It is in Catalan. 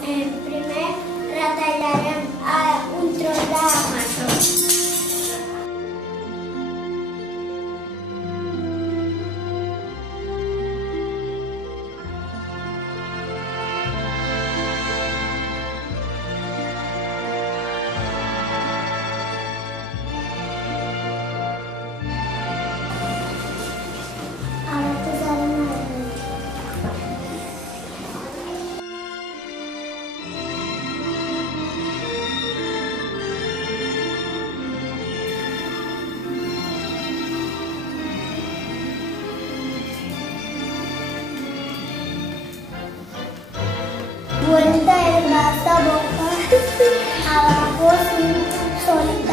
Primer retallarem un tros de marró. Ara posarem el raïm. Vuelta el vaso a boca abajo sin soltar.